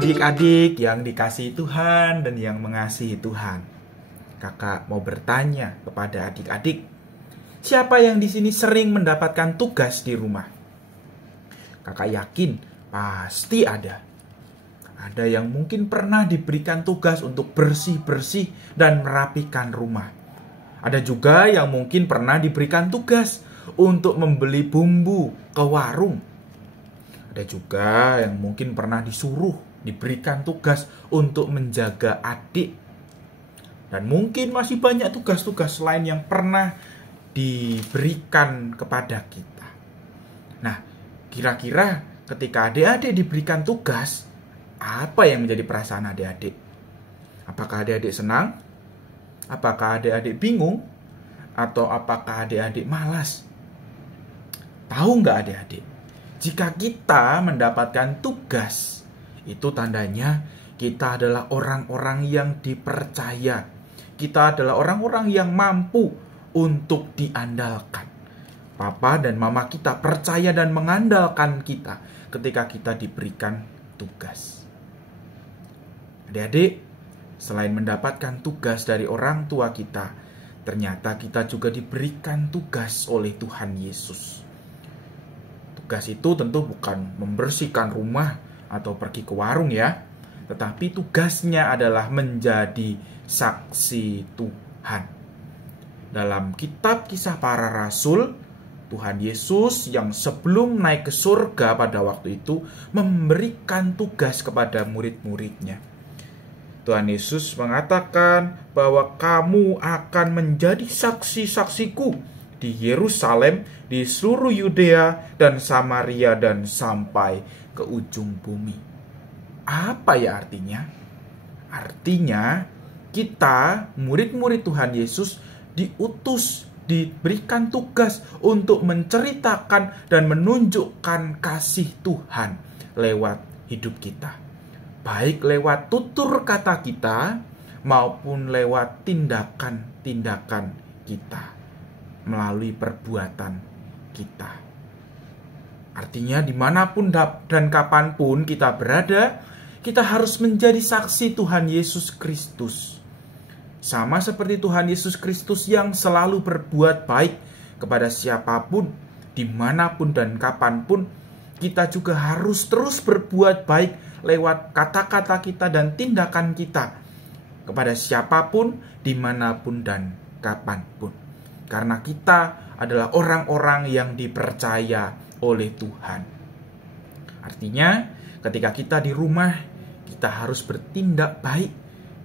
Adik-adik yang dikasihi Tuhan dan yang mengasihi Tuhan, kakak mau bertanya kepada adik-adik, siapa yang di sini sering mendapatkan tugas di rumah? Kakak yakin pasti ada. Ada yang mungkin pernah diberikan tugas untuk bersih-bersih dan merapikan rumah. Ada juga yang mungkin pernah diberikan tugas untuk membeli bumbu ke warung. Ada juga yang mungkin pernah diberikan tugas untuk menjaga adik. Dan mungkin masih banyak tugas-tugas lain yang pernah diberikan kepada kita. Nah, kira-kira ketika adik-adik diberikan tugas, apa yang menjadi perasaan adik-adik? Apakah adik-adik senang? Apakah adik-adik bingung? Atau apakah adik-adik malas? Tahu nggak adik-adik? Jika kita mendapatkan tugas, itu tandanya kita adalah orang-orang yang dipercaya. Kita adalah orang-orang yang mampu untuk diandalkan. Papa dan mama kita percaya dan mengandalkan kita ketika kita diberikan tugas. Adik-adik, selain mendapatkan tugas dari orang tua kita, ternyata kita juga diberikan tugas oleh Tuhan Yesus. Tugas itu tentu bukan membersihkan rumah atau pergi ke warung ya, tetapi tugasnya adalah menjadi saksi Tuhan. Dalam kitab Kisah Para Rasul, Tuhan Yesus yang sebelum naik ke surga pada waktu itu memberikan tugas kepada murid-muridnya. Tuhan Yesus mengatakan bahwa kamu akan menjadi saksi-saksiku di Yerusalem, di seluruh Yudea dan Samaria dan sampai ke ujung bumi. Apa ya artinya? Artinya kita murid-murid Tuhan Yesus diutus, diberikan tugas untuk menceritakan dan menunjukkan kasih Tuhan lewat hidup kita. Baik lewat tutur kata kita maupun lewat tindakan-tindakan kita, melalui perbuatan kita. Artinya dimanapun dan kapanpun kita berada, kita harus menjadi saksi Tuhan Yesus Kristus. Sama seperti Tuhan Yesus Kristus yang selalu berbuat baik kepada siapapun, dimanapun dan kapanpun, kita juga harus terus berbuat baik lewat kata-kata kita dan tindakan kita kepada siapapun, dimanapun dan kapanpun. Karena kita adalah orang-orang yang dipercaya oleh Tuhan. Artinya, ketika kita di rumah, kita harus bertindak baik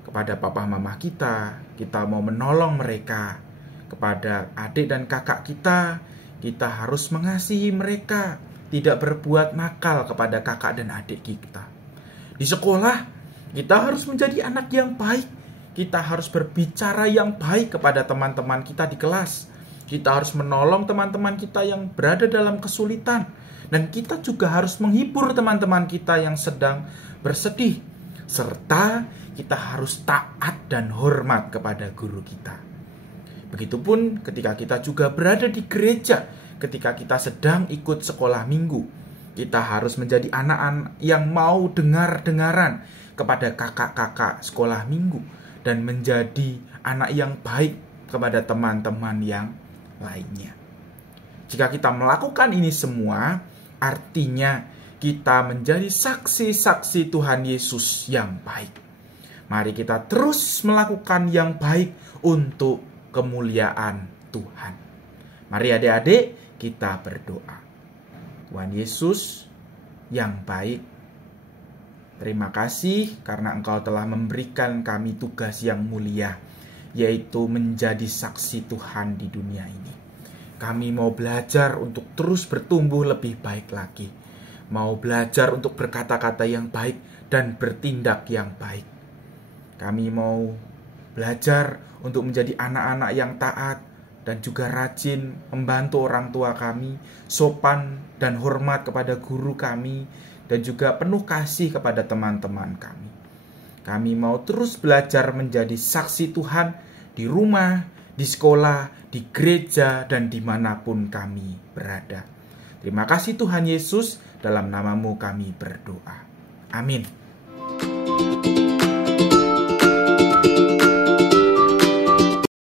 kepada papa mama kita. Kita mau menolong mereka. Kepada adik dan kakak kita harus mengasihi mereka. Tidak berbuat nakal kepada kakak dan adik kita. Di sekolah, kita harus menjadi anak yang baik. Kita harus berbicara yang baik kepada teman-teman kita di kelas. Kita harus menolong teman-teman kita yang berada dalam kesulitan. Dan kita juga harus menghibur teman-teman kita yang sedang bersedih. Serta kita harus taat dan hormat kepada guru kita. Begitupun ketika kita juga berada di gereja. Ketika kita sedang ikut sekolah minggu. Kita harus menjadi anak-anak yang mau dengar-dengaran kepada kakak-kakak sekolah minggu. Dan menjadi anak yang baik kepada teman-teman yang lainnya. Jika kita melakukan ini semua, artinya kita menjadi saksi-saksi Tuhan Yesus yang baik. Mari kita terus melakukan yang baik untuk kemuliaan Tuhan. Mari adik-adik kita berdoa. Tuhan Yesus yang baik, terima kasih karena Engkau telah memberikan kami tugas yang mulia, yaitu menjadi saksi Tuhan di dunia ini. Kami mau belajar untuk terus bertumbuh lebih baik lagi. Mau belajar untuk berkata-kata yang baik dan bertindak yang baik. Kami mau belajar untuk menjadi anak-anak yang taat dan juga rajin membantu orang tua kami, sopan dan hormat kepada guru kami, dan juga penuh kasih kepada teman-teman kami. Kami mau terus belajar menjadi saksi Tuhan di rumah, di sekolah, di gereja, dan dimanapun kami berada. Terima kasih Tuhan Yesus, dalam namamu kami berdoa. Amin.